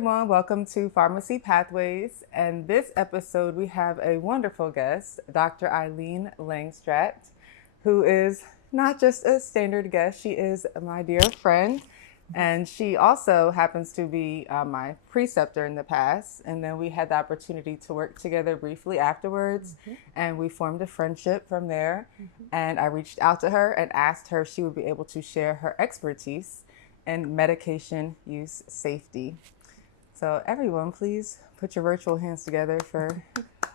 everyone, welcome to Pharmacy Pathways, and this episode we have a wonderful guest, Dr. Eileen Langstraat, who is not just a standard guest, she is my dear friend, and she also happens to be my preceptor in the past, and then we had the opportunity to work together briefly afterwards, and we formed a friendship from there, and I reached out to her and asked her if she would be able to share her expertise in medication use safety. So everyone, please put your virtual hands together for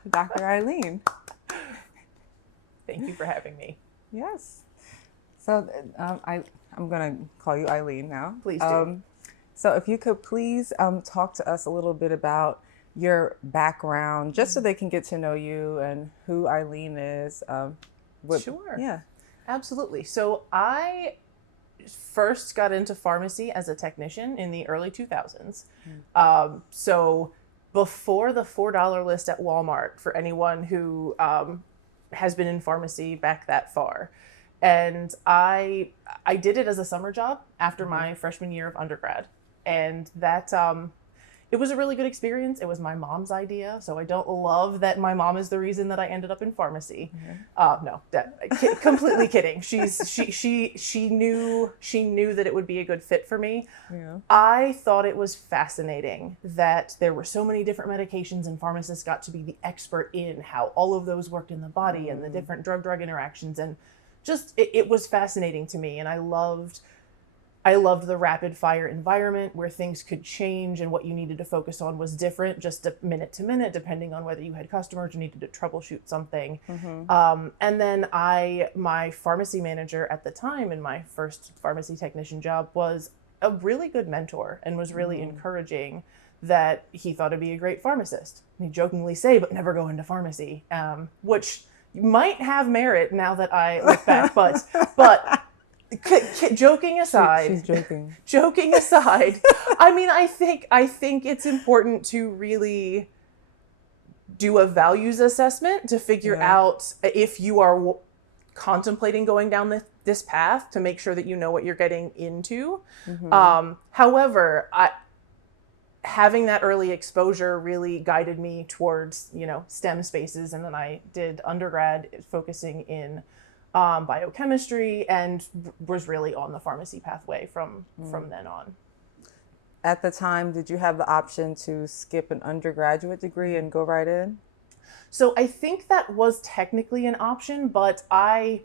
Dr. Eileen. Thank you for having me. Yes. So I'm going to call you Eileen now. Please do. So if you could please talk to us a little bit about your background, just so they can get to know you and who Eileen is. Sure. Yeah. Absolutely. So I first got into pharmacy as a technician in the early 2000s. So before the $4 list at Walmart, for anyone who has been in pharmacy back that far. And I did it as a summer job after my freshman year of undergrad. And that it was a really good experience. It was my mom's idea, so I don't love that my mom is the reason that I ended up in pharmacy. No, completely kidding. She knew that it would be a good fit for me. Yeah. I thought it was fascinating that there were so many different medications, and pharmacists got to be the expert in how all of those worked in the body and the different drug-drug interactions, and just it was fascinating to me, and I loved the rapid fire environment where things could change and what you needed to focus on was different just minute to minute, depending on whether you had customers or needed to troubleshoot something. And then my pharmacy manager at the time in my first pharmacy technician job was a really good mentor and was really encouraging that he thought I'd be a great pharmacist. He jokingly say, but never go into pharmacy, which might have merit now that I look back, but joking aside, She's joking. Joking aside, I mean, I think it's important to really do a values assessment to figure out if you are contemplating going down this path, to make sure that you know what you're getting into. However, having that early exposure really guided me towards, STEM spaces, and then I did undergrad focusing in biochemistry, and was really on the pharmacy pathway from then on. At the time, did you have the option to skip an undergraduate degree and go right in? So I think that was technically an option, but I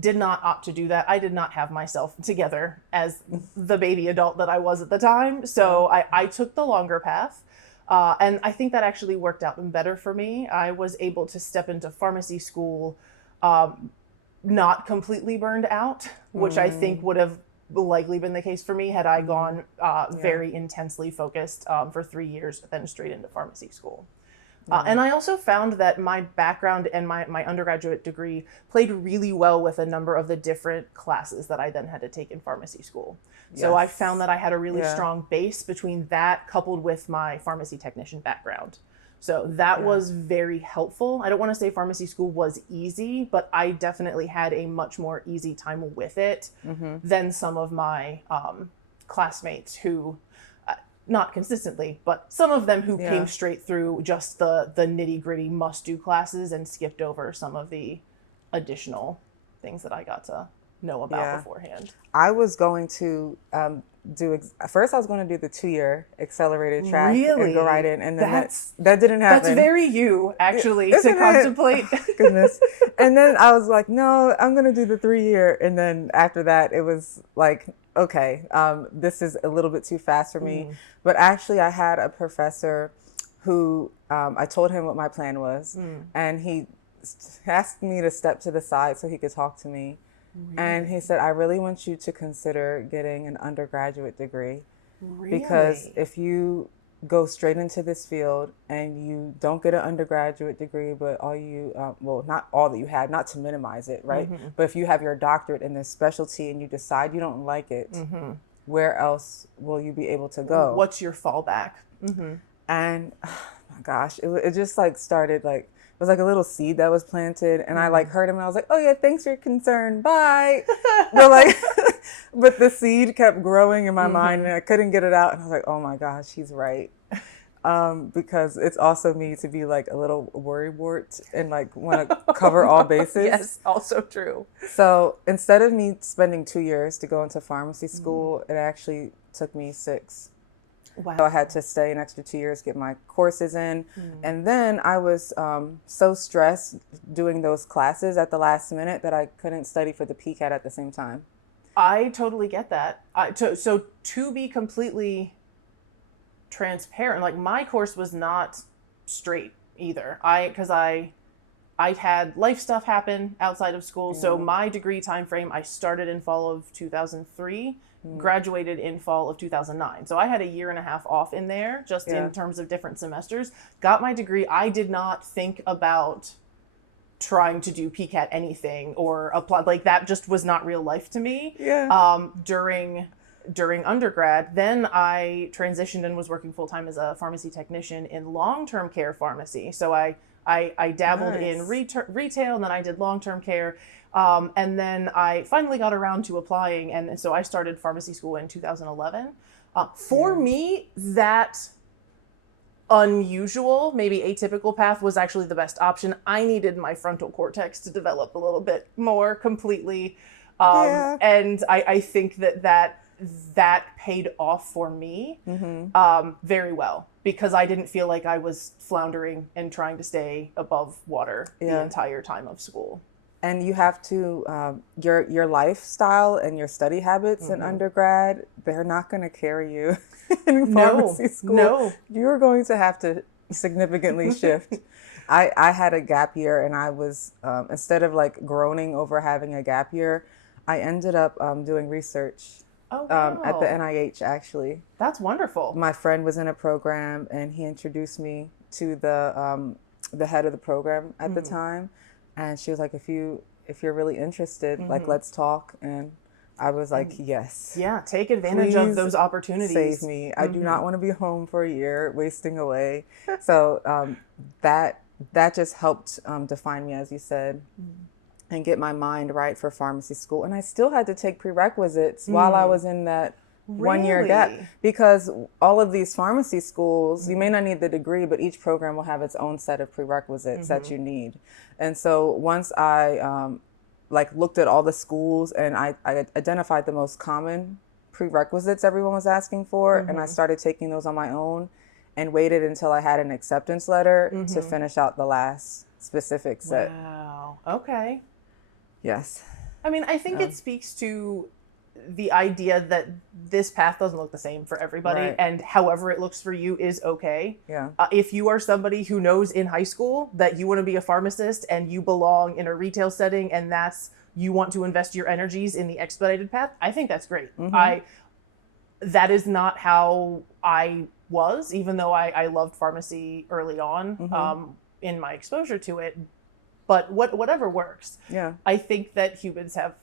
did not opt to do that. I did not have myself together as the baby adult that I was at the time. So I took the longer path. And I think that actually worked out better for me. I was able to step into pharmacy school not completely burned out, which I think would have likely been the case for me had I gone very intensely focused for 3 years, then straight into pharmacy school. And I also found that my background and my undergraduate degree played really well with a number of the different classes that I then had to take in pharmacy school. So I found that I had a really strong base between that coupled with my pharmacy technician background. So that was very helpful. I don't want to say pharmacy school was easy, but I definitely had a much more easy time with it than some of my classmates who, not consistently, but some of them who came straight through just the nitty gritty must do classes and skipped over some of the additional things that I got to know about beforehand. I was going to first I was going to do the 2-year accelerated track and go right in, and then that didn't happen. That's very you, actually, to contemplate. Oh, goodness. And then I was like, no, I'm going to do the 3-year, and then after that it was like, okay, this is a little bit too fast for me. But actually I had a professor who I told him what my plan was, and he asked me to step to the side so he could talk to me. Really? And he said, I really want you to consider getting an undergraduate degree. Really? Because if you go straight into this field and you don't get an undergraduate degree, but all you, not all that you have, not to minimize it, right? But if you have your doctorate in this specialty and you decide you don't like it, where else will you be able to go? What's your fallback? And oh my gosh, it just like started like, it was like a little seed that was planted, and I like heard him and I was like, oh yeah, thanks for your concern, bye. But the seed kept growing in my mind and I couldn't get it out, and I was like, oh my gosh, he's right. because it's also me to be like a little worrywart and like want to cover all bases. Yes, also true. So instead of me spending 2 years to go into pharmacy school, it actually took me 6. Wow. So I had to stay an extra 2 years, get my courses in. And then I was so stressed doing those classes at the last minute that I couldn't study for the PCAT at the same time. I totally get that. So to be completely transparent, like my course was not straight either. Because I had life stuff happen outside of school. So my degree time frame, I started in fall of 2003, graduated in fall of 2009. So I had a year and a half off in there, just in terms of different semesters. Got my degree. I did not think about trying to do PCAT anything or apply, like that just was not real life to me. During undergrad. Then I transitioned and was working full-time as a pharmacy technician in long-term care pharmacy. So I dabbled in retail, and then I did long-term care. And then I finally got around to applying. And so I started pharmacy school in 2011. For me, that unusual, maybe atypical path was actually the best option. I needed my frontal cortex to develop a little bit more completely. And I think that paid off for me very well, because I didn't feel like I was floundering and trying to stay above water the entire time of school. And you have to, your lifestyle and your study habits in undergrad, they're not going to carry you in pharmacy school. No. You're going to have to significantly shift. I had a gap year, and I was, instead of like groaning over having a gap year, I ended up doing research. Oh, wow. At the NIH, actually. That's wonderful. My friend was in a program, and he introduced me to the head of the program at the time, and she was like, "If you're really interested, like, let's talk." And I was like, "Yes." Yeah, take advantage of those opportunities. Save me. I do not want to be home for a year wasting away. So that just helped define me, as you said. And get my mind right for pharmacy school. And I still had to take prerequisites while I was in that 1 year gap, because all of these pharmacy schools, you may not need the degree, but each program will have its own set of prerequisites that you need. And so once I looked at all the schools, and I identified the most common prerequisites everyone was asking for, and I started taking those on my own and waited until I had an acceptance letter to finish out the last specific set. Wow. Okay. Yes. I mean, I think it speaks to the idea that this path doesn't look the same for everybody, and however it looks for you is okay. Yeah. If you are somebody who knows in high school that you want to be a pharmacist and you belong in a retail setting, and you want to invest your energies in the expedited path, I think that's great. That is not how I was, even though I loved pharmacy early on in my exposure to it. But whatever works. Yeah. I think that humans have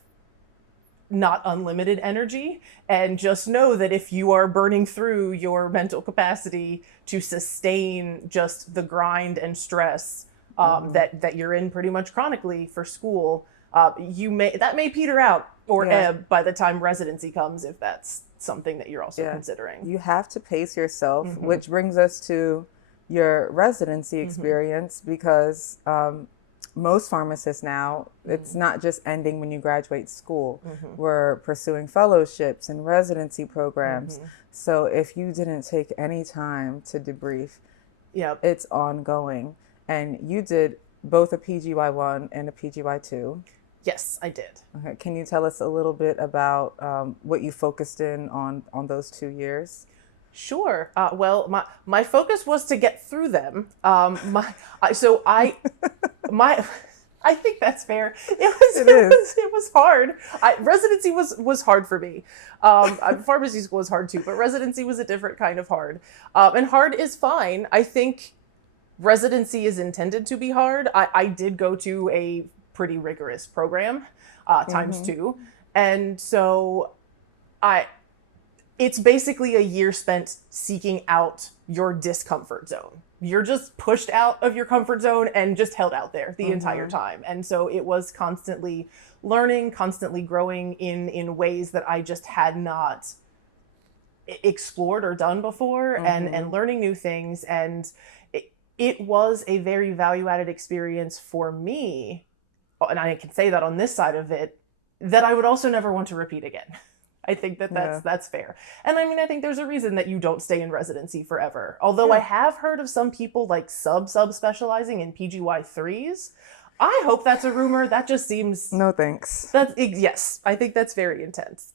not unlimited energy, and just know that if you are burning through your mental capacity to sustain just the grind and stress that you're in pretty much chronically for school, that may peter out or ebb by the time residency comes, if that's something that you're also considering. You have to pace yourself, which brings us to your residency experience, because most pharmacists now, it's not just ending when you graduate school. We're pursuing fellowships and residency programs. So if you didn't take any time to debrief, it's ongoing. And you did both a PGY1 and a PGY2. Yes, I did. Okay. Can you tell us a little bit about what you focused in on those 2 years? Sure. Well, my focus was to get through them. I think that's fair. It was hard. Residency was hard for me. Pharmacy school was hard too, but residency was a different kind of hard. And hard is fine. I think residency is intended to be hard. I did go to a pretty rigorous program, times 2. And so it's basically a year spent seeking out your discomfort zone. You're just pushed out of your comfort zone and just held out there the entire time. And so it was constantly learning, constantly growing in ways that I just had not explored or done before, and learning new things. And it was a very value-added experience for me, and I can say that on this side of it, that I would also never want to repeat again. I think that's fair. And I mean, I think there's a reason that you don't stay in residency forever. Although I have heard of some people like sub-specializing in PGY3s. I hope that's a rumor. That just seems... No thanks. Yes, I think that's very intense.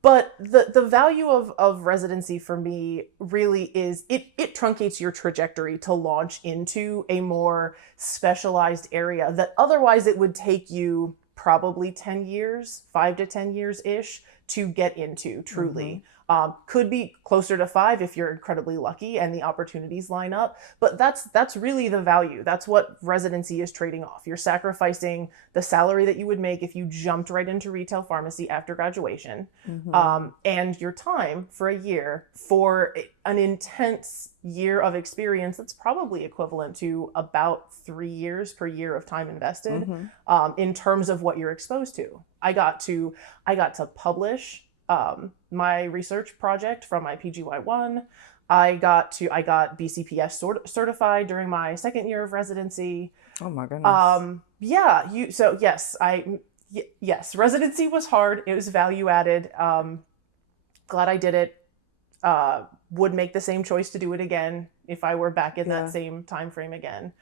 But the value of residency for me really is it truncates your trajectory to launch into a more specialized area that otherwise it would take you probably 10 years, 5 to 10 years-ish to get into truly. Could be closer to 5 if you're incredibly lucky and the opportunities line up. But that's really the value. That's what residency is trading off. You're sacrificing the salary that you would make if you jumped right into retail pharmacy after graduation, and your time for a year for an intense year of experience that's probably equivalent to about 3 years per year of time invested, in terms of what you're exposed to. I got to publish my research project from my PGY1. I got BCPS certified during my second year of residency. Oh my goodness. Yes, residency was hard. It was value added. Glad I did it. Would make the same choice to do it again if I were back in that same time frame again.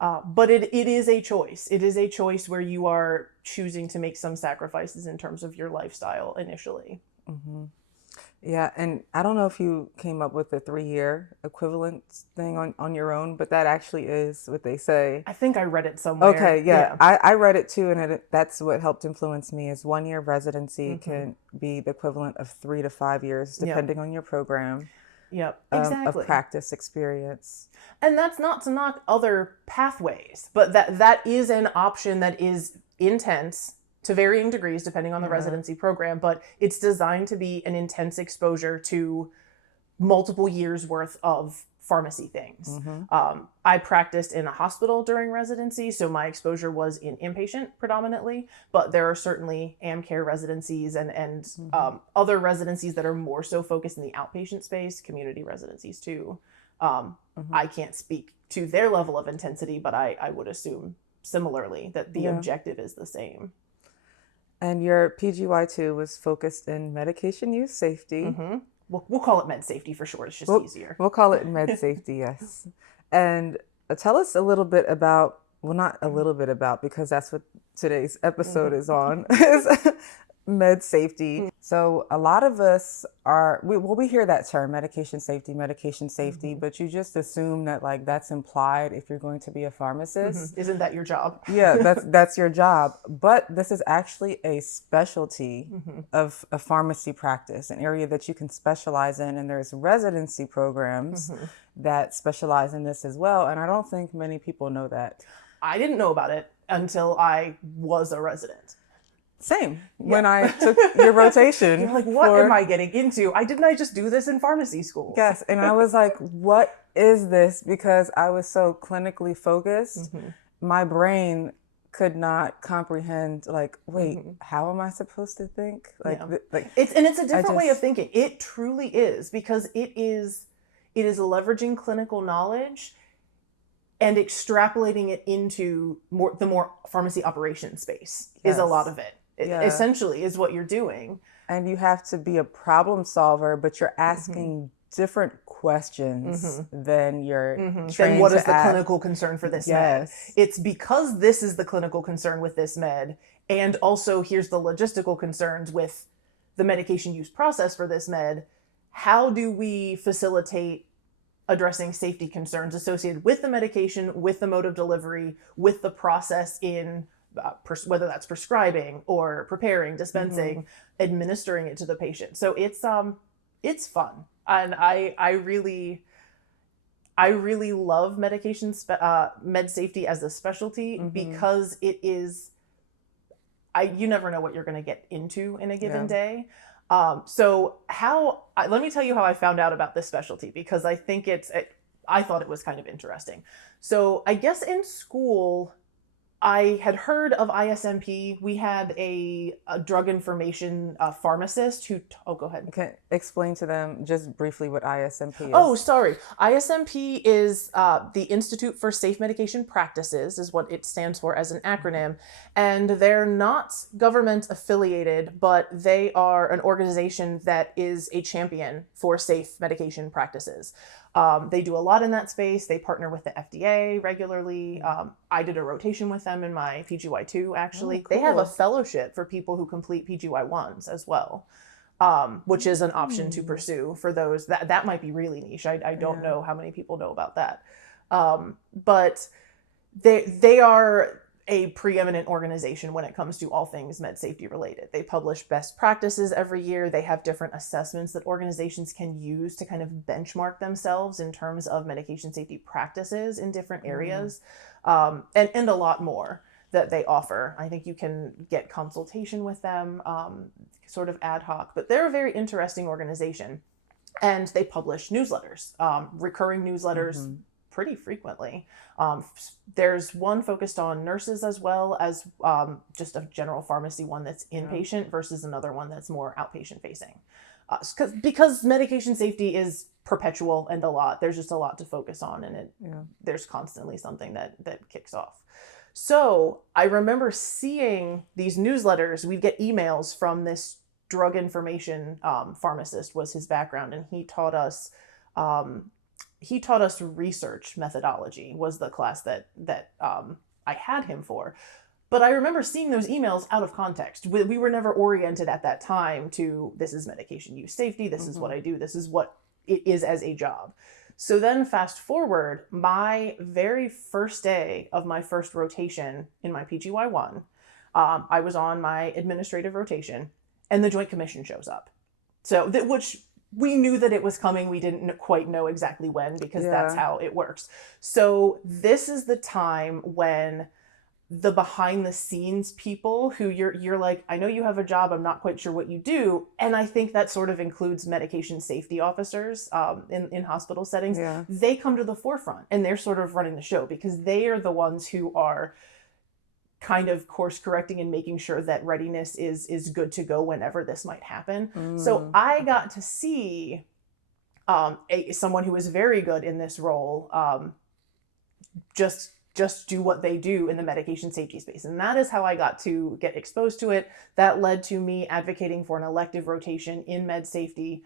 But it is a choice. It is a choice where you are choosing to make some sacrifices in terms of your lifestyle initially. Yeah, and I don't know if you came up with the 3-year equivalent thing on your own, but that actually is what they say. I think I read it somewhere. Okay, yeah. I read it too, and that's what helped influence me is 1 year residency can be the equivalent of 3 to 5 years, depending on your program. Yep, exactly. Of practice experience. And that's not to knock other pathways, but that is an option that is intense to varying degrees depending on the residency program, but it's designed to be an intense exposure to multiple years worth of pharmacy things. I practiced in a hospital during residency, so my exposure was in inpatient predominantly, but there are certainly AmCare residencies and other residencies that are more so focused in the outpatient space, community residencies too. I can't speak to their level of intensity, but I would assume similarly that the objective is the same. And your PGY2 was focused in medication use safety. We'll call it med safety for short. It's just easier. We'll call it med safety, yes. And tell us a little bit about, well, not a little bit about, because that's what today's episode is on, is med safety. So a lot of us we hear that term, medication safety, but you just assume that like that's implied if you're going to be a pharmacist. Isn't that your job? Yeah, that's your job. But this is actually a specialty of a pharmacy practice, an area that you can specialize in. And there's residency programs that specialize in this as well. And I don't think many people know that. I didn't know about it until I was a resident. Same. When I took your rotation. You're like, what am I getting into? Didn't I just do this in pharmacy school? Yes. And I was like, what is this? Because I was so clinically focused. My brain could not comprehend, like, wait, how am I supposed to think? It's a different way of thinking. It truly is, because it is leveraging clinical knowledge and extrapolating it into the more pharmacy operation space is a lot of it. Essentially is what you're doing. And you have to be a problem solver, but you're asking different questions than you're trained then what is the ask. clinical concern for this med? It's because this is the clinical concern with this med, and also here's the logistical concerns with the medication use process for this med. How do we facilitate addressing safety concerns associated with the medication, with the mode of delivery, with the process in whether that's prescribing or preparing, dispensing, administering it to the patient. So it's fun, and I really love med safety as a specialty because it is. You never know what you're going to get into in a given day. So let me tell you how I found out about this specialty, because I think I thought it was kind of interesting. So I guess in school, I had heard of ISMP. We had a drug information pharmacist who, oh, go ahead. Okay, explain to them just briefly what ISMP is. Oh, sorry. ISMP is the Institute for Safe Medication Practices, is what it stands for as an acronym. And they're not government affiliated, but they are an organization that is a champion for safe medication practices. They do a lot in that space. They partner with the FDA regularly. I did a rotation with them in my PGY2, actually. Oh, cool. They have a fellowship for people who complete PGY1s as well. Which is an option to pursue for those that might be really niche. I don't know how many people know about that. But they are a preeminent organization when it comes to all things med safety related. They publish best practices every year. They have different assessments that organizations can use to kind of benchmark themselves in terms of medication safety practices in different areas, and a lot more that they offer. I think you can get consultation with them, sort of ad hoc, but they're a very interesting organization, and they publish newsletters, recurring newsletters pretty frequently. There's one focused on nurses as well as just a general pharmacy one that's inpatient versus another one that's more outpatient facing. Because medication safety is perpetual and a lot, there's just a lot to focus on, and there's constantly something that kicks off. So I remember seeing these newsletters. We'd get emails from this drug information pharmacist, was his background, and he taught us research methodology, was the class that I had him for. But I remember seeing those emails out of context. We were never oriented at that time to, this is medication use safety, this is what I do, this is what it is as a job. So then fast forward, my very first day of my first rotation in my PGY1, I was on my administrative rotation, and the Joint Commission shows up. So which we knew that it was coming. We didn't quite know exactly when, because that's how it works. So this is the time when the behind the scenes people who you're like, I know you have a job, I'm not quite sure what you do. And I think that sort of includes medication safety officers in hospital settings. Yeah. They come to the forefront, and they're sort of running the show, because they are the ones who are kind of course correcting and making sure that readiness is good to go whenever this might happen. So I got to see someone who was very good in this role just do what they do in the medication safety space. And that is how I got to get exposed to it. That led to me advocating for an elective rotation in med safety,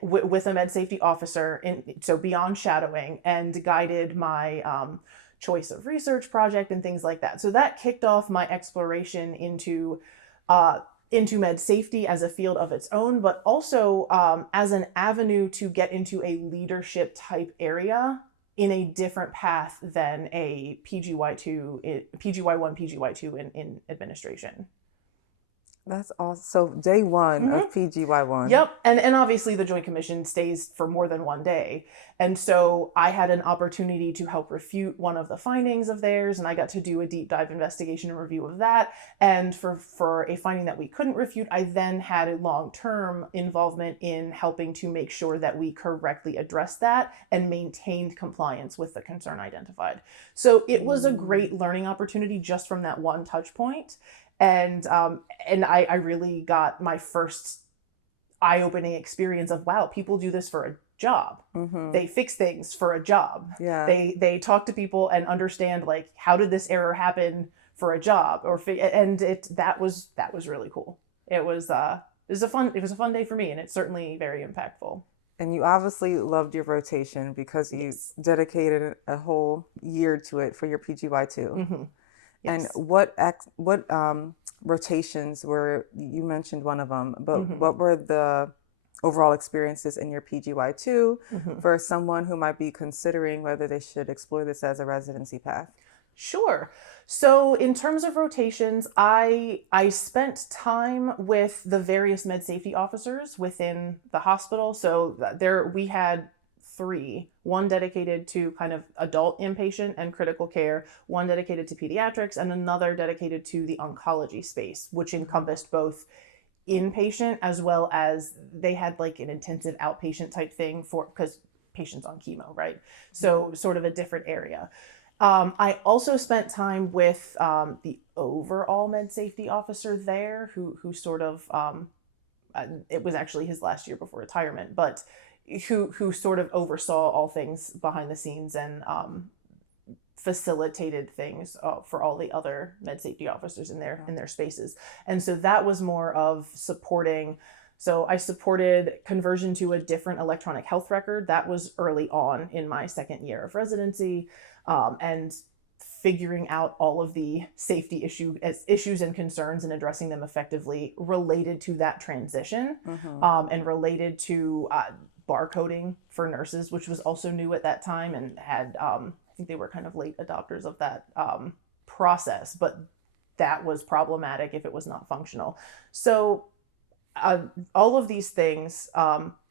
with a med safety officer, so beyond shadowing, and guided my choice of research project and things like that. So that kicked off my exploration into med safety as a field of its own, but also as an avenue to get into a leadership type area in a different path than a PGY1, PGY2 in administration. That's awesome. So day one of PGY1. Yep. And obviously the Joint Commission stays for more than one day. And so I had an opportunity to help refute one of the findings of theirs, and I got to do a deep dive investigation and review of that. And for a finding that we couldn't refute, I then had a long-term involvement in helping to make sure that we correctly addressed that and maintained compliance with the concern identified. So it was a great learning opportunity just from that one touch point. And I really got my first eye-opening experience of, wow, people do this for a job. They fix things for a job. Yeah. They talk to people and understand, like, how did this error happen for a job, that was really cool. It was a fun day for me, and it's certainly very impactful. And you obviously loved your rotation because you dedicated a whole year to it for your PGY2. Yes. And what rotations were, you mentioned one of them, but what were the overall experiences in your PGY2 for someone who might be considering whether they should explore this as a residency path? Sure. So in terms of rotations, I spent time with the various med safety officers within the hospital. So we had three, one dedicated to kind of adult inpatient and critical care, one dedicated to pediatrics, and another dedicated to the oncology space, which encompassed both inpatient as well as they had like an intensive outpatient type thing because patients on chemo, right? So sort of a different area. I also spent time with the overall med safety officer there, who sort of it was actually his last year before retirement, but who sort of oversaw all things behind the scenes and facilitated things for all the other med safety officers in their spaces. And so that was more of supporting. So I supported conversion to a different electronic health record. That was early on in my second year of residency, and figuring out all of the safety issues and concerns and addressing them effectively related to that transition, and related to barcoding for nurses, which was also new at that time and had, I think they were kind of late adopters of that process, but that was problematic if it was not functional. So all of these things,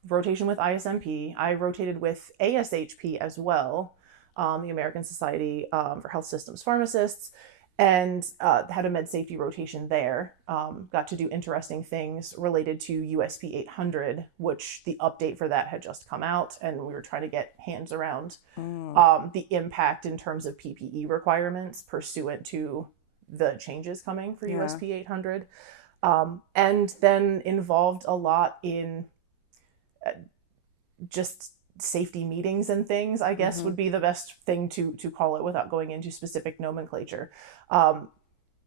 rotation with ISMP, I rotated with ASHP as well, the American Society for Health Systems Pharmacists, and had a med safety rotation there. Got to do interesting things related to USP 800, which the update for that had just come out, and we were trying to get hands around the impact in terms of PPE requirements pursuant to the changes coming for USP 800. And then involved a lot in just safety meetings and things, I guess would be the best thing to call it without going into specific nomenclature.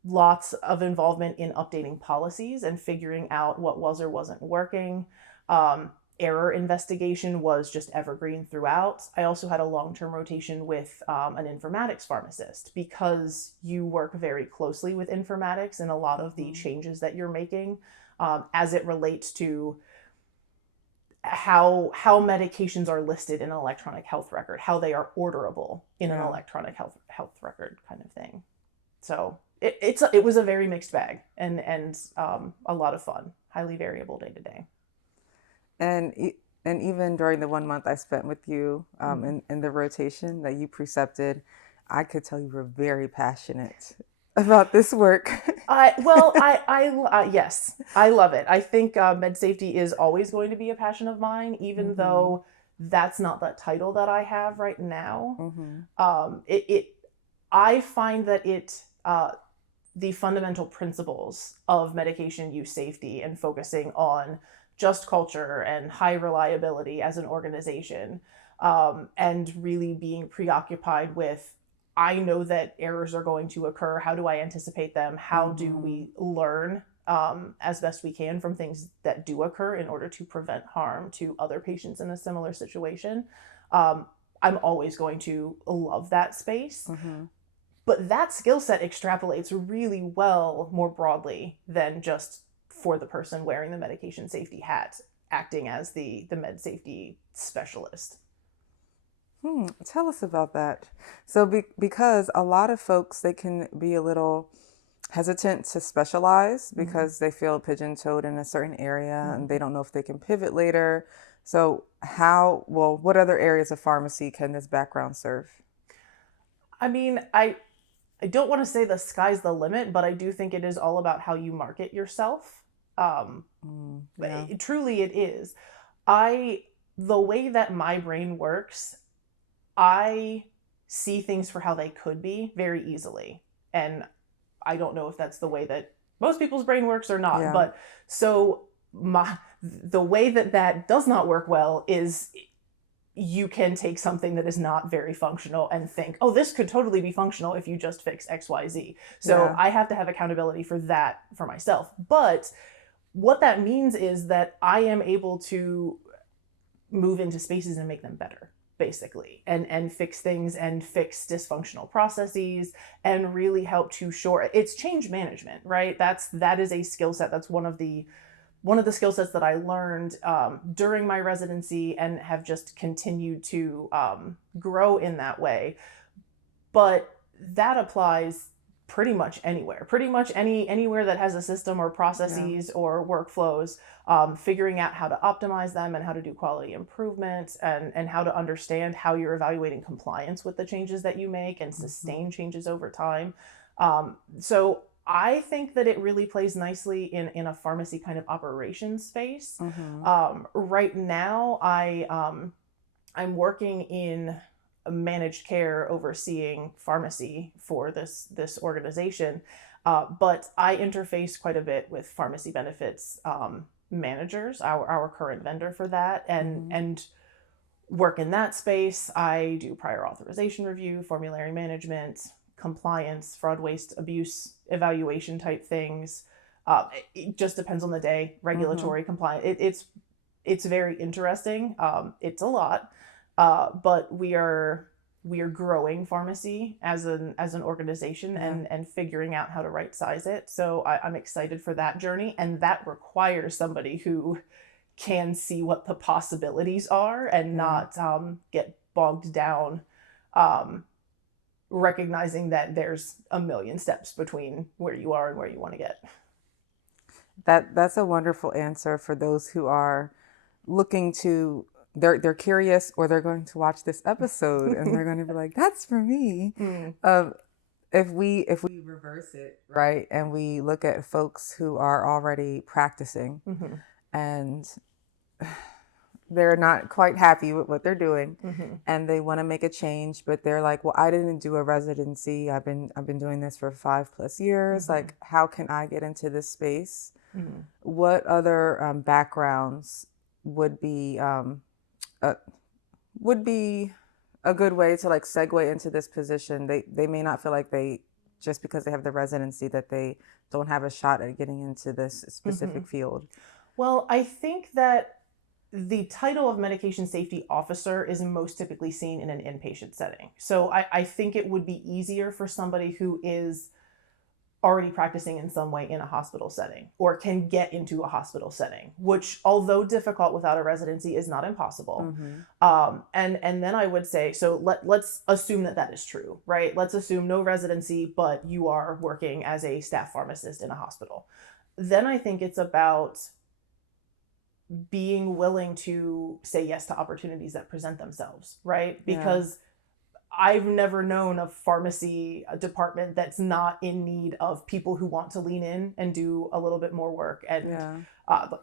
Lots of involvement in updating policies and figuring out what was or wasn't working. Error investigation was just evergreen throughout. I also had a long-term rotation with an informatics pharmacist, because you work very closely with informatics and a lot of the changes that you're making as it relates to how medications are listed in an electronic health record, how they are orderable in an electronic health record kind of thing. So it was a very mixed bag and a lot of fun, highly variable day to day. And even during the 1 month I spent with you in the rotation that you precepted, I could tell you were very passionate about this work. Yes, I love it. I think med safety is always going to be a passion of mine, even though that's not the title that I have right now. I find that the fundamental principles of medication use safety and focusing on just culture and high reliability as an organization, and really being preoccupied with, I know that errors are going to occur. How do I anticipate them? How do we learn as best we can from things that do occur in order to prevent harm to other patients in a similar situation? I'm always going to love that space. But that skill set extrapolates really well more broadly than just for the person wearing the medication safety hat, acting as the med safety specialist. Tell us about that. So because a lot of folks, they can be a little hesitant to specialize because they feel pigeon-toed in a certain area and they don't know if they can pivot later. So what other areas of pharmacy can this background serve? I mean, I don't want to say the sky's the limit, but I do think it is all about how you market yourself. Truly it is. The way that my brain works, I see things for how they could be very easily. And I don't know if that's the way that most people's brain works or not. But so the way that does not work well is you can take something that is not very functional and think, oh, this could totally be functional if you just fix X, Y, Z. So I have to have accountability for that for myself. But what that means is that I am able to move into spaces and make them better, basically, and fix things and fix dysfunctional processes and really help to it's change management, right? That is a skill set. That's one of the skill sets that I learned during my residency and have just continued to grow in that way. But that applies pretty much anywhere, anywhere that has a system or processes or workflows, figuring out how to optimize them and how to do quality improvement and how to understand how you're evaluating compliance with the changes that you make and sustain changes over time. So I think that it really plays nicely in a pharmacy kind of operations space. Right now, I'm working in managed care overseeing pharmacy for this organization. But I interface quite a bit with pharmacy benefits managers, our current vendor for that, and work in that space. I do prior authorization review, formulary management, compliance, fraud, waste, abuse evaluation type things. It just depends on the day. Regulatory compliance. It's very interesting. It's a lot, but we are growing pharmacy as an organization and figuring out how to right size it. So I'm excited for that journey, and that requires somebody who can see what the possibilities are and not get bogged down, recognizing that there's a million steps between where you are and where you want to get. That's a wonderful answer for those who are looking to, they're curious, or they're going to watch this episode and they're going to be like, that's for me. If we reverse it, right, and we look at folks who are already practicing and they're not quite happy with what they're doing and they want to make a change, but they're like, well, I didn't do a residency. I've been doing this for 5+ years. Like, how can I get into this space? What other backgrounds would be a good way to like segue into this position? They may not feel like they, just because they have the residency, that they don't have a shot at getting into this specific field. Well, I think that the title of medication safety officer is most typically seen in an inpatient setting. So I think it would be easier for somebody who is already practicing in some way in a hospital setting or can get into a hospital setting, which, although difficult without a residency, is not impossible. And then I would say, so let's assume that is true, right? Let's assume no residency, but you are working as a staff pharmacist in a hospital. Then I think it's about being willing to say yes to opportunities that present themselves, right? Because I've never known a pharmacy department that's not in need of people who want to lean in and do a little bit more work. And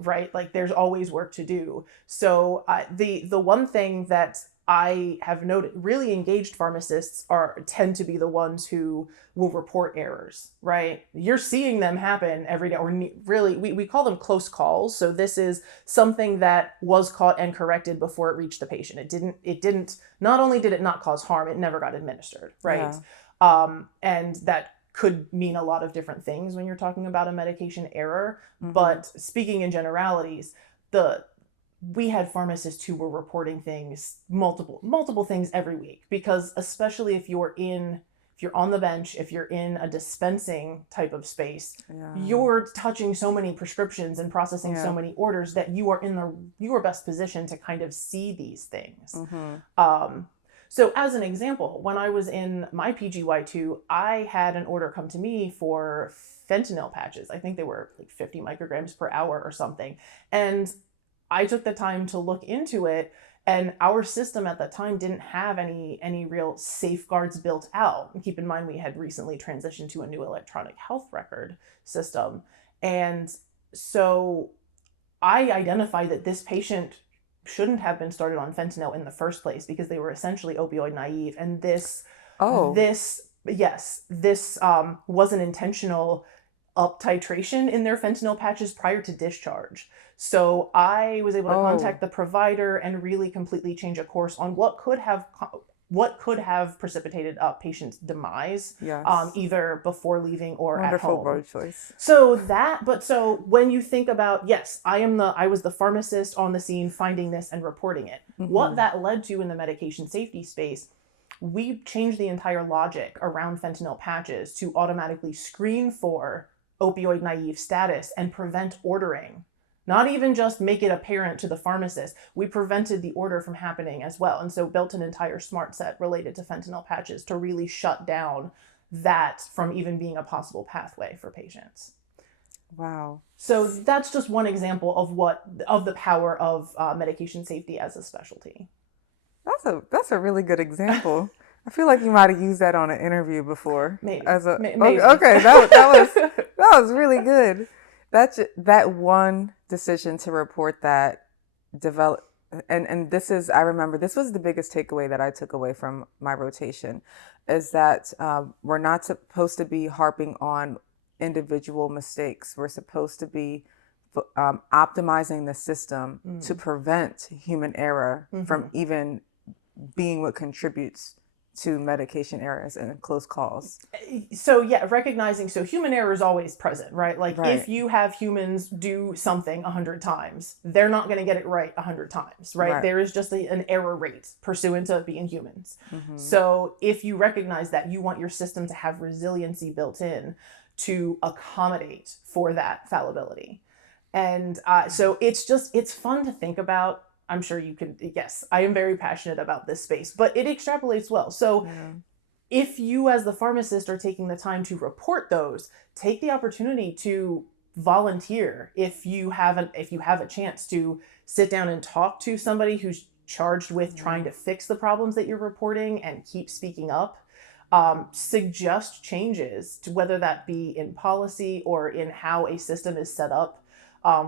right, like there's always work to do. So the one thing that I have noted, really engaged pharmacists tend to be the ones who will report errors, right? You're seeing them happen every day, or really, we call them close calls. So this is something that was caught and corrected before it reached the patient. It didn't, not only did it not cause harm, it never got administered, right? And that could mean a lot of different things when you're talking about a medication error. But speaking in generalities, we had pharmacists who were reporting things, multiple things every week, because especially if you're on the bench, if you're in a dispensing type of space, you're touching so many prescriptions and processing so many orders that you are in your best position to kind of see these things. So as an example, when I was in my PGY2, I had an order come to me for fentanyl patches. I think they were like 50 micrograms per hour or something. And I took the time to look into it, and our system at the time didn't have any real safeguards built out. And keep in mind, we had recently transitioned to a new electronic health record system. And so I identified that this patient shouldn't have been started on fentanyl in the first place because they were essentially opioid naive. And this was an intentional up titration in their fentanyl patches prior to discharge. So I was able to contact the provider and really completely change a course on what could have precipitated a patient's demise, either before leaving or at home. Wonderful word choice. So when you think about, yes, I was the pharmacist on the scene finding this and reporting it. What that led to in the medication safety space, we changed the entire logic around fentanyl patches to automatically screen for opioid naive status and prevent ordering. Not even just make it apparent to the pharmacist. We prevented the order from happening as well. And so built an entire smart set related to fentanyl patches to really shut down that from even being a possible pathway for patients. Wow. So that's just one example of the power of medication safety as a specialty. That's a really good example. I feel like you might have used that on an interview before. Maybe. Maybe. Okay, that was really good. That one decision to report that and this is, I remember this was the biggest takeaway that I took away from my rotation, is that we're not supposed to be harping on individual mistakes. We're supposed to be optimizing the system to prevent human error from even being what contributes to medication errors and close calls. So yeah, recognizing, so human error is always present, right? Like Right. if you have humans do something 100 times, they're not going to get it right 100 times, right? Right. There is just an error rate pursuant to being humans. So if you recognize that, you want your system to have resiliency built in to accommodate for that fallibility. And so it's fun to think about. I'm sure you can, yes, I am very passionate about this space, but it extrapolates well. So if you as the pharmacist are taking the time to report those, take the opportunity to volunteer. If you have a chance to sit down and talk to somebody who's charged with trying to fix the problems that you're reporting and keep speaking up, suggest changes to whether that be in policy or in how a system is set up,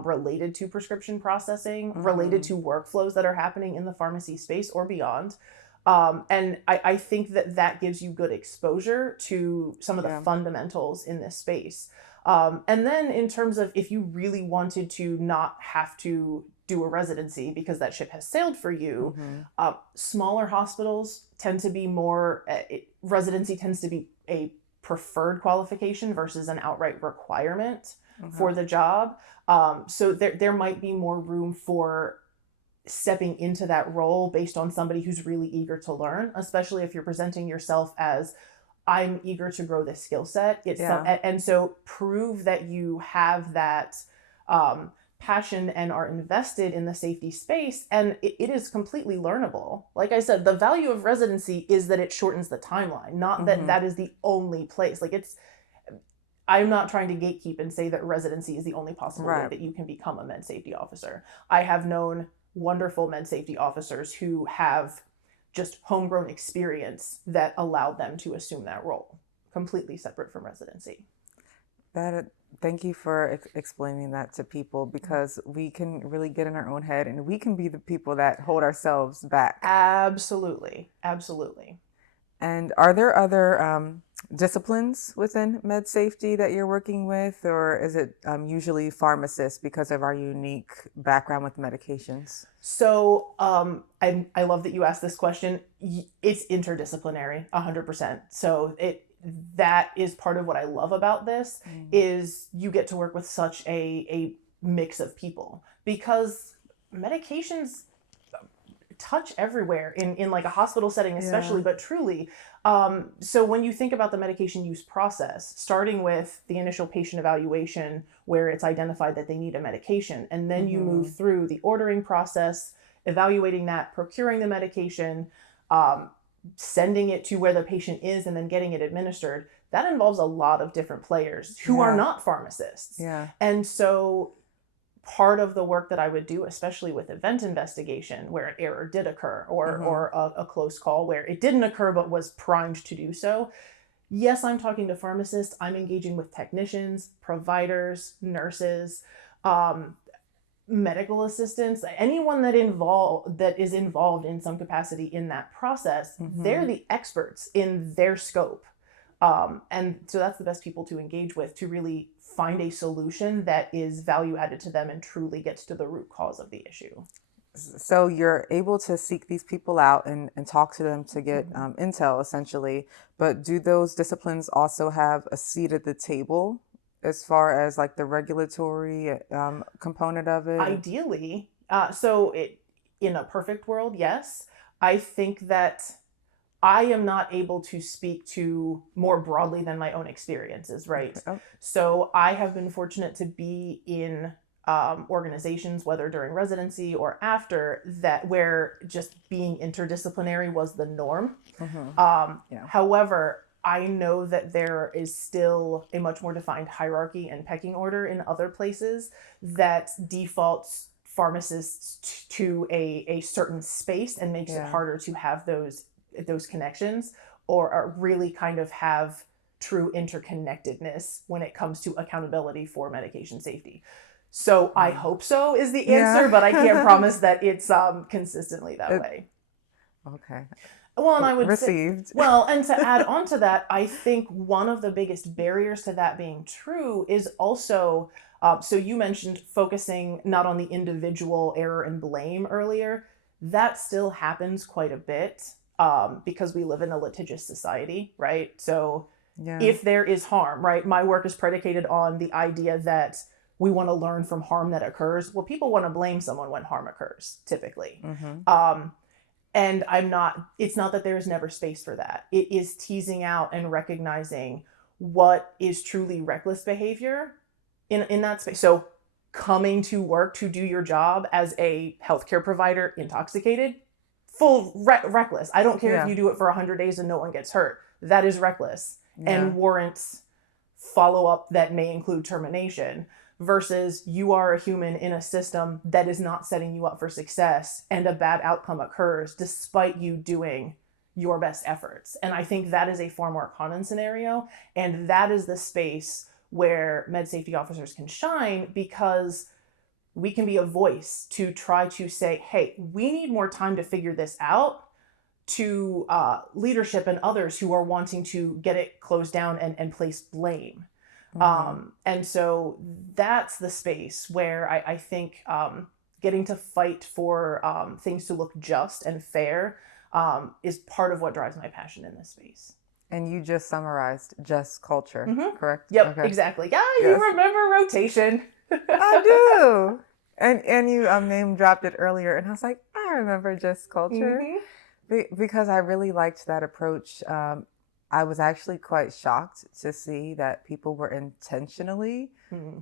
related to prescription processing, related to workflows that are happening in the pharmacy space or beyond. And I think that gives you good exposure to some of the fundamentals in this space. And then in terms of if you really wanted to not have to do a residency because that ship has sailed for you, smaller hospitals tend to be more, residency tends to be a preferred qualification versus an outright requirement for the job. So there might be more room for stepping into that role based on somebody who's really eager to learn, especially if you're presenting yourself as, I'm eager to grow this skill set. And so prove that you have that passion and are invested in the safety space. And it is completely learnable. Like I said, the value of residency is that it shortens the timeline, not that that is the only place. Like I'm not trying to gatekeep and say that residency is the only possible way that you can become a med safety officer. I have known wonderful med safety officers who have just homegrown experience that allowed them to assume that role, completely separate from residency. Thank you for explaining that to people, because we can really get in our own head and we can be the people that hold ourselves back. Absolutely. Absolutely. And are there other disciplines within med safety that you're working with, or is it usually pharmacists because of our unique background with medications? So I love that you asked this question. It's interdisciplinary, 100%. So that is part of what I love about this, is you get to work with such a mix of people, because medications touch everywhere in like a hospital setting especially, but truly. So when you think about the medication use process, starting with the initial patient evaluation where it's identified that they need a medication, and then you move through the ordering process, evaluating that, procuring the medication, sending it to where the patient is, and then getting it administered, that involves a lot of different players who are not pharmacists. And so part of the work that I would do, especially with event investigation where an error did occur, or a close call where it didn't occur but was primed to do so. Yes, I'm talking to pharmacists. I'm engaging with technicians, providers, nurses, medical assistants, anyone that is involved in some capacity in that process. They're the experts in their scope. And so that's the best people to engage with to really find a solution that is value added to them and truly gets to the root cause of the issue. So you're able to seek these people out and talk to them to get intel, essentially. But do those disciplines also have a seat at the table as far as like the regulatory component of it? Ideally. In a perfect world, yes. I think that I am not able to speak to more broadly than my own experiences, right? So I have been fortunate to be in organizations, whether during residency or after that, where just being interdisciplinary was the norm. However, I know that there is still a much more defined hierarchy and pecking order in other places that defaults pharmacists to a certain space and makes it harder to have those connections, or really kind of have true interconnectedness when it comes to accountability for medication safety. So I hope so is the answer, but I can't promise that it's consistently that way. Okay. Well, and I would Received. say, well, and to add on to that, I think one of the biggest barriers to that being true is also, so you mentioned focusing not on the individual error and blame earlier. That still happens quite a bit because we live in a litigious society, right? So if there is harm, right, my work is predicated on the idea that we want to learn from harm that occurs. Well, people want to blame someone when harm occurs, typically. And it's not that there is never space for that. It is teasing out and recognizing what is truly reckless behavior in that space. So coming to work to do your job as a healthcare provider intoxicated, reckless. I don't care if you do it for 100 days and no one gets hurt. That is reckless and warrants follow-up that may include termination. Versus you are a human in a system that is not setting you up for success and a bad outcome occurs despite you doing your best efforts. And I think that is a far more common scenario. And that is the space where med safety officers can shine because we can be a voice to try to say, hey, we need more time to figure this out, to leadership and others who are wanting to get it closed down and place blame. And so that's the space where I think getting to fight for things to look just and fair is part of what drives my passion in this space. And you just summarized just culture, correct? Yep, exactly. Yeah, you remember rotation. I do. And you name dropped it earlier, and I was like, I remember just culture because I really liked that approach. I was actually quite shocked to see that people were intentionally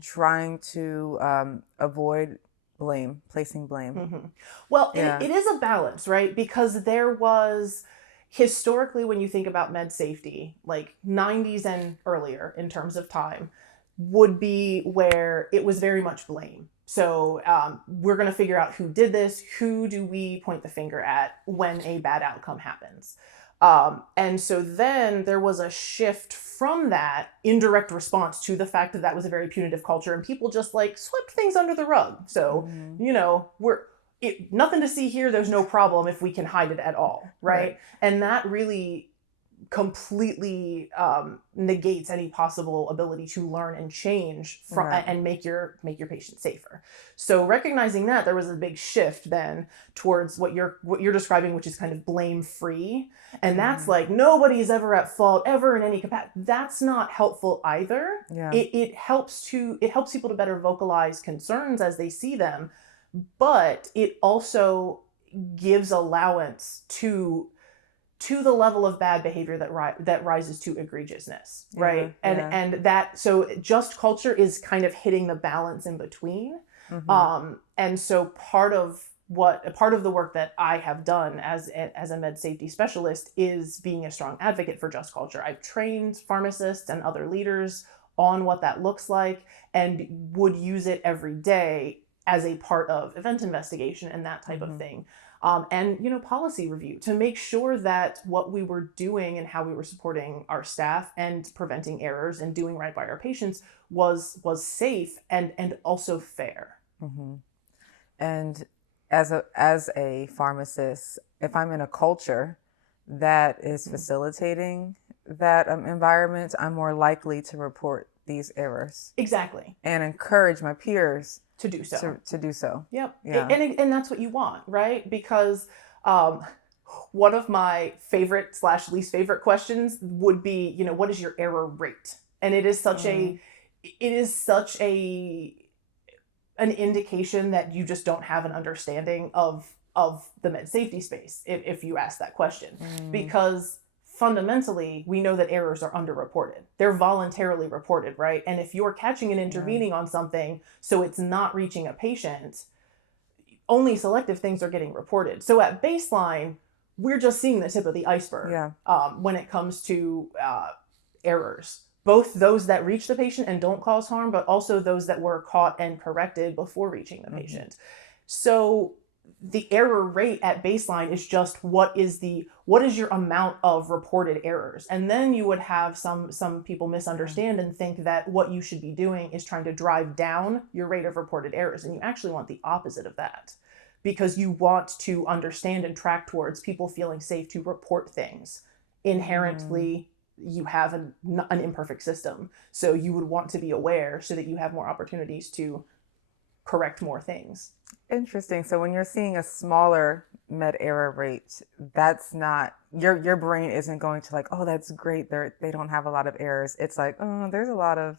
trying to avoid placing blame. Well, it is a balance, right? Because there was historically, when you think about med safety, like 90s and earlier in terms of time, would be where it was very much blame. So we're going to figure out who did this, who do we point the finger at when a bad outcome happens. And so then there was a shift from that indirect response to the fact that that was a very punitive culture and people just like swept things under the rug. So, you know, nothing to see here. There's no problem if we can hide it at all. Right. And that really completely negates any possible ability to learn and change and make your patient safer. So recognizing that, there was a big shift then towards what you're describing, which is kind of blame free, and that's like nobody's ever at fault ever in any capacity. That's not helpful either. It helps people to better vocalize concerns as they see them, but it also gives allowance to the level of bad behavior that rises to egregiousness, right? And that, so just culture is kind of hitting the balance in between. And so part of the work that I have done as a med safety specialist is being a strong advocate for just culture. I've trained pharmacists and other leaders on what that looks like and would use it every day as a part of event investigation and that type of thing. And, you know, policy review to make sure that what we were doing and how we were supporting our staff and preventing errors and doing right by our patients was safe and also fair. And as a pharmacist, if I'm in a culture that is facilitating that environment, I'm more likely to report these errors. Exactly. And encourage my peers to do so. To do so. Yep. Yeah. And that's what you want, right? Because one of my favorite / least favorite questions would be, you know, what is your error rate? And it is such an indication that you just don't have an understanding of the med safety space if you ask that question. Because fundamentally, we know that errors are underreported. They're voluntarily reported, right? And if you're catching and intervening on something so it's not reaching a patient, only selective things are getting reported. So at baseline, we're just seeing the tip of the iceberg when it comes to errors. Both those that reach the patient and don't cause harm, but also those that were caught and corrected before reaching the patient. So the error rate at baseline is just what is your amount of reported errors. And then you would have some people misunderstand and think that what you should be doing is trying to drive down your rate of reported errors. And you actually want the opposite of that, because you want to understand and track towards people feeling safe to report things. Inherently, you have an imperfect system. So you would want to be aware so that you have more opportunities to correct more things. Interesting. So when you're seeing a smaller med error rate, that's not, your brain isn't going to like, oh, that's great, they don't have a lot of errors. It's like, oh, there's a lot of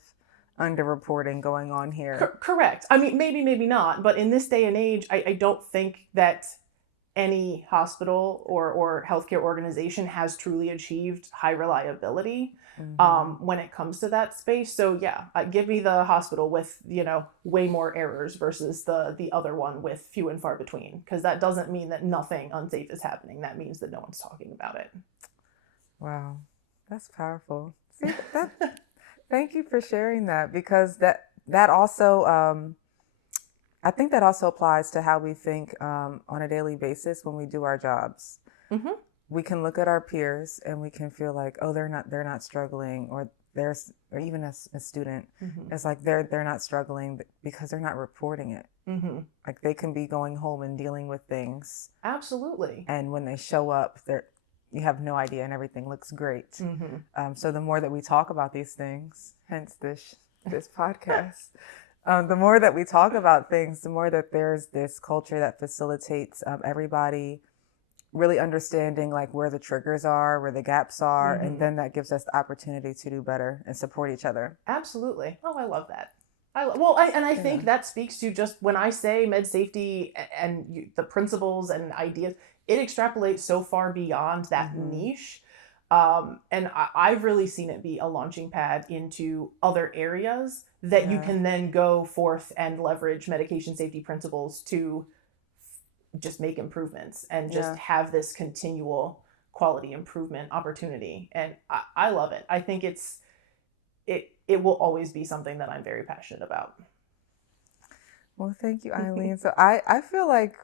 underreporting going on here. Correct. I mean, maybe not, but in this day and age, I don't think that any hospital or healthcare organization has truly achieved high reliability when it comes to that space. So yeah, give me the hospital with, way more errors versus the other one with few and far between, because that doesn't mean that nothing unsafe is happening. That means that no one's talking about it. Wow, that's powerful. See, thank you for sharing that, because that also I think that also applies to how we think on a daily basis when we do our jobs. Mm-hmm. We can look at our peers and we can feel like, oh, they're not struggling, or even as a student, it's like they're not struggling because they're not reporting it. Mm-hmm. Like they can be going home and dealing with things. Absolutely. And when they show up, you have no idea and everything looks great. Mm-hmm. So the more that we talk about these things, hence this podcast. The more that we talk about things, the more that there's this culture that facilitates everybody really understanding like where the triggers are, where the gaps are, and then that gives us the opportunity to do better and support each other. Absolutely. Oh, I love that. I think that speaks to just when I say med safety and the principles and ideas, it extrapolates so far beyond that niche. And I've really seen it be a launching pad into other areas that you can then go forth and leverage medication safety principles to just make improvements and just have this continual quality improvement opportunity. And I love it. I think it will always be something that I'm very passionate about. Well, thank you, Eileen. So I feel like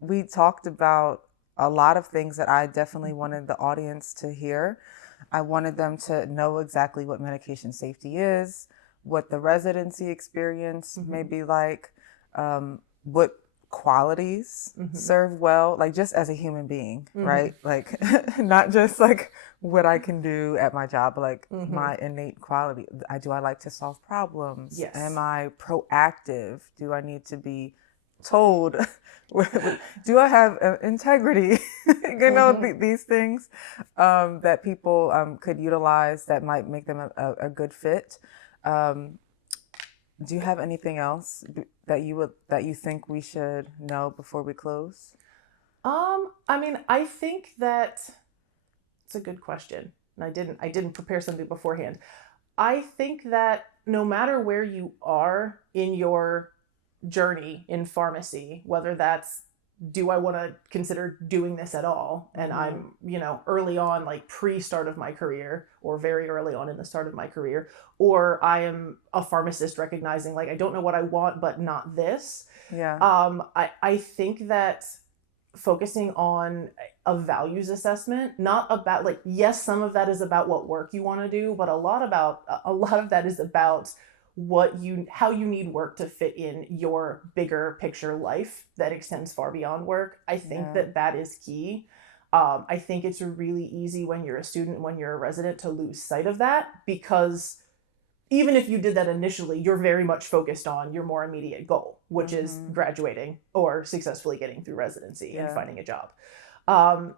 we talked about a lot of things that I definitely wanted the audience to hear. I wanted them to know exactly what medication safety is, what the residency experience may be like, what qualities serve well, like just as a human being, right? Like not just like what I can do at my job, but like my innate quality. Do I like to solve problems? Yes. Am I proactive? Do I need to be told? Do I have integrity? These things that people could utilize that might make them a good fit. Do you have anything else that you think we should know before we close? I mean, I think that it's a good question. And I didn't prepare something beforehand. I think that no matter where you are in your journey in pharmacy, whether that's, do I want to consider doing this at all? And I'm, early on, like pre-start of my career or very early on in the start of my career, or I am a pharmacist recognizing like, I don't know what I want, but not this. Yeah. I think that focusing on a values assessment, not about like, yes, some of that is about what work you want to do, but a lot of that is about how you need work to fit in your bigger picture life that extends far beyond work. I think that is key. I think it's really easy when you're a student, when you're a resident, to lose sight of that, because even if you did that initially, you're very much focused on your more immediate goal, which is graduating or successfully getting through residency and finding a job.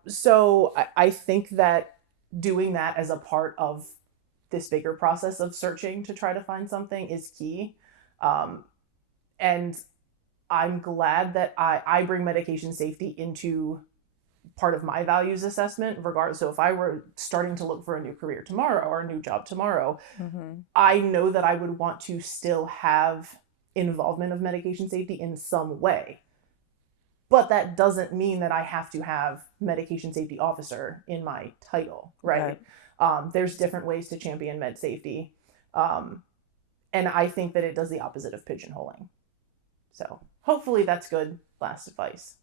So I think that doing that as a part of this bigger process of searching to try to find something is key. And I'm glad that I bring medication safety into part of my values assessment, regardless. So if I were starting to look for a new career tomorrow or a new job tomorrow, I know that I would want to still have involvement of medication safety in some way. But that doesn't mean that I have to have medication safety officer in my title, right? There's different ways to champion med safety. And I think that it does the opposite of pigeonholing. So hopefully that's good last advice.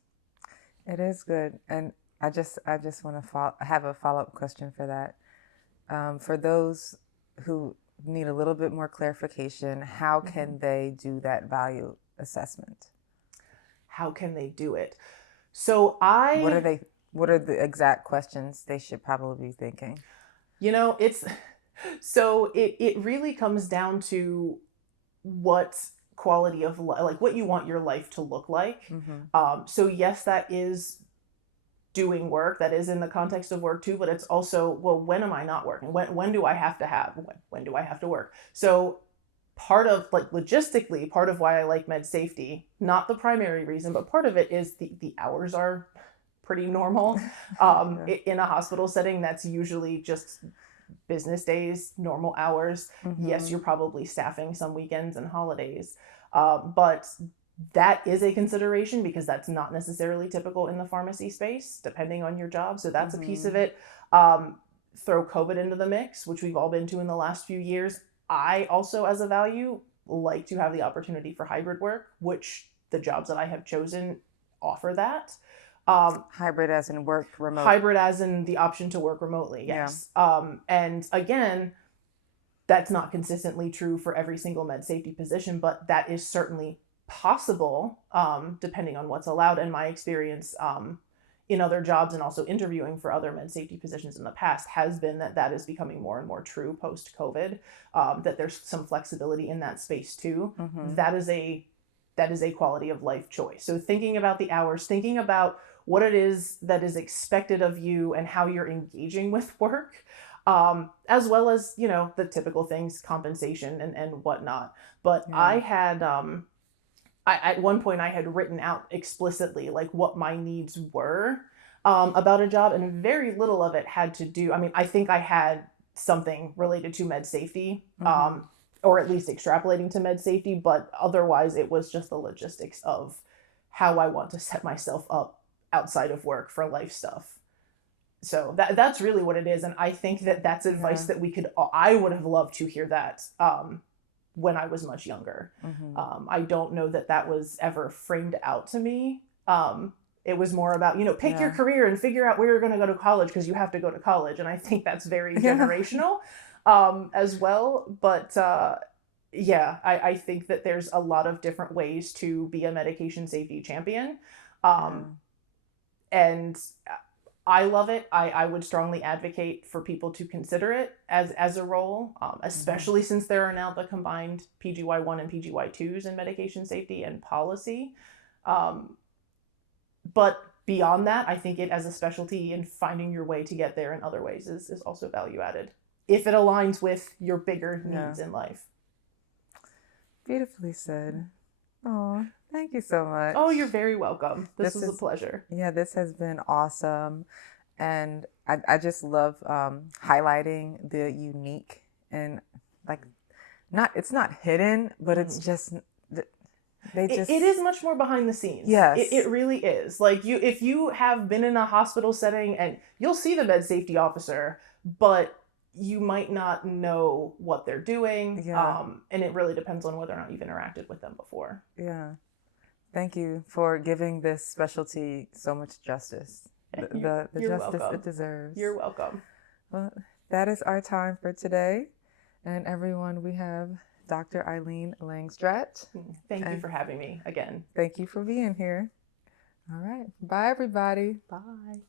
It is good. And I just want to have a follow-up question for that. For those who need a little bit more clarification, how can they do that value assessment? How can they do it? So what are the exact questions they should probably be thinking? It really comes down to what quality of life, like what you want your life to look like. So yes, that is doing work, that is in the context of work too, but it's also, well, when am I not working? When do I have to when do I have to work? So part of, like, logistically, part of why I like med safety, not the primary reason, but part of it is the hours are pretty normal. In a hospital setting, that's usually just business days, normal hours. Yes, you're probably staffing some weekends and holidays, but that is a consideration because that's not necessarily typical in the pharmacy space, depending on your job. So that's a piece of it. Throw COVID into the mix, which we've all been to in the last few years. I also, as a value, like to have the opportunity for hybrid work, which the jobs that I have chosen offer that. Hybrid as in work remote. Hybrid as in the option to work remotely, yes. Yeah. And again, that's not consistently true for every single med safety position, but that is certainly possible, depending on what's allowed. And my experience in other jobs and also interviewing for other med safety positions in the past has been that is becoming more and more true post-COVID, that there's some flexibility in that space too. That is a quality of life choice. So thinking about the hours, thinking about what it is that is expected of you and how you're engaging with work, as well as, the typical things, compensation and whatnot. But I had, at one point I had written out explicitly like what my needs were about a job, and very little of it had to do, I think I had something related to med safety, or at least extrapolating to med safety, but otherwise it was just the logistics of how I want to set myself up outside of work for life stuff. So that's really what it is. And I think that's advice that I would have loved to hear that when I was much younger. I don't know that was ever framed out to me. It was more about, pick your career and figure out where you're going to go to college because you have to go to college. And I think that's very generational as well. But I think that there's a lot of different ways to be a medication safety champion. And I love it. I would strongly advocate for people to consider it as a role, especially since there are now the combined PGY1 and PGY2s in medication safety and policy. But beyond that, I think it as a specialty in finding your way to get there in other ways is also value added, if it aligns with your bigger needs in life. Beautifully said. Oh, thank you so much. Oh, you're very welcome. This was a pleasure. Yeah, this has been awesome. And I just love highlighting the unique and it's not hidden, but it's just, it is much more behind the scenes. Yes. It really is. Like if you have been in a hospital setting and you'll see the med safety officer, but you might not know what they're doing. And it really depends on whether or not you've interacted with them before. Yeah. Thank you for giving this specialty so much justice. The justice welcome. It deserves. You're welcome. Well, that is our time for today. And everyone, we have Dr. Eileen Langstraat. Thank you for having me again. Thank you for being here. All right. Bye, everybody. Bye.